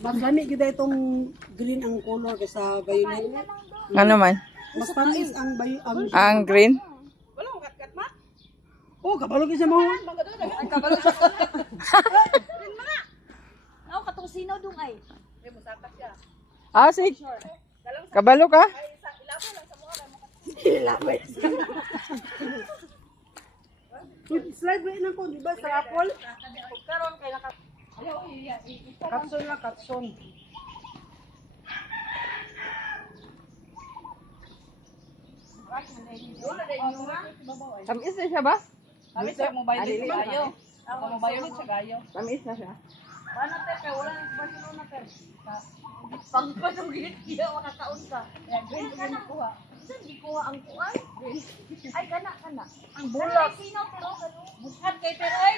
Mas lami gid itong green ang color kaysa violet. Ano man? Mas tamis ang Ang green? Oh, kabalo kasi mo. Ay, kabalo siya. Green mga. Ako, katong sinaw dong ay. May musaka siya. Ah, sige. Kabalo ka? Slide ba na ko, di ba, sa apple? Karon kay naka... Kapson na, kapson. Tamis na siya ba? Kami siya mo bayo sa gayo. Ako mo bayo sa gayo. Tamis na siya. Paano te kay wala nang Barcelona te. Pangpas ang gilid kiya makakaon ka. Kaya green ka na kuha. Saan di kuha ang kuan? Ay kana. Ang bulat. Sino pero kanu? Bukat kay pero ay.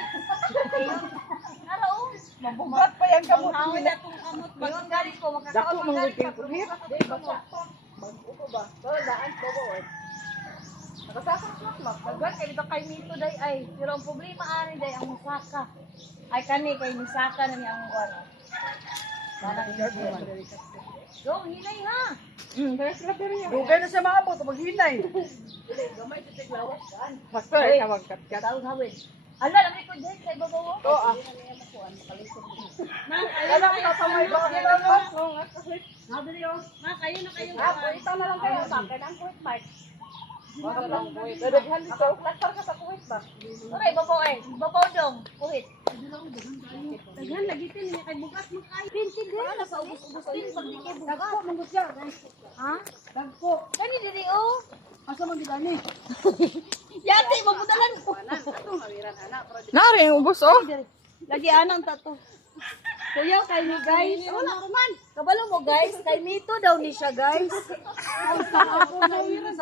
Naro. Mabugat pa yan kamot. Ang hawid atong kamot bagon gali ko makakaon. Dako manguting puhit. Bago ba? Pero daan ko ba oy. Nakasakot mak. Dagan kay dito kay Mito day ay. Pero ang problema ani day ang musaka. Ay kani kay misaka na niya ang kuan. Parang Go, hinay ha. Dugay na siya maabot, maghinay. Gamay sa tiglawas kan. Basta ay ka magkatkat. Taon hawid. Ala, lamay ko din kay babaw. To ah. Nang Alam ko na pamay ba nila mo? Sabi niyo, ma kayo na kayo. Ito na lang kayo sa akin ang kuwit mark. Wala lang kuwit. Dadaghan dito. Cluster ka sa kuwit ba? Okay, babaw ay. Babaw dong. Kuhit. Daghan lagi tin niya kay bukas mo kay. Pinti din na sa ubos-ubos din pag di kay bukas. Dagpo, manggut siya. Ha? Dagpo. Kani diri oh. Asa man gidani? Yati mabudalan ko. Nari ang ubos oh. Lagi anang tato. Kuya kay ni guys. Wala ko man. Kabalo mo guys, kay Mito daw ni siya guys.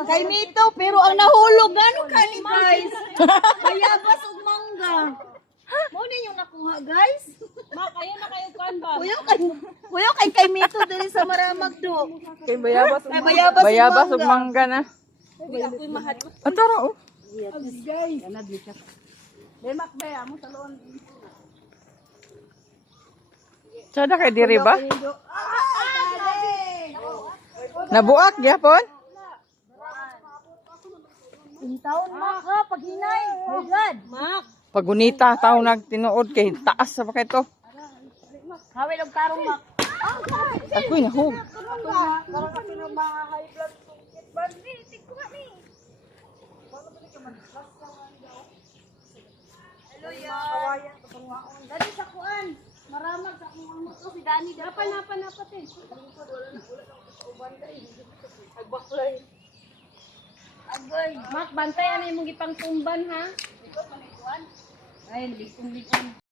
Kay Mito pero ang nahulog gano kani guys. Bayabas ug mangga. Mo ni yung nakuha guys. Ma kayo na kayo kan ba? Kuya kay Mito diri sa Maramag do. Kay bayabas. Kay bayabas ug Bayabas ug mangga. mangga na. Ako'y mahal. Ang tara oh. Guys. Ana di siya. Demak ba amo talon. Sada kay diri ba? Nabuak gyapon? Taon mak ha paghinay. My God. Mak. Pagunita taw nagtinuod kay taas sa bakit to. Hawil og tarong mak. Ako'y nahug. Karang kasi na ma-high blood sugar ba ni ko ni. Hello ya. Kawayan to pangwaon. Dali sa kuan. Maramag sa akong amo to si Dani. Napa te. Agbaklay. Agoy, mak bantay ano imong gipang tumban ha? Likod man ikuan. Ay, likong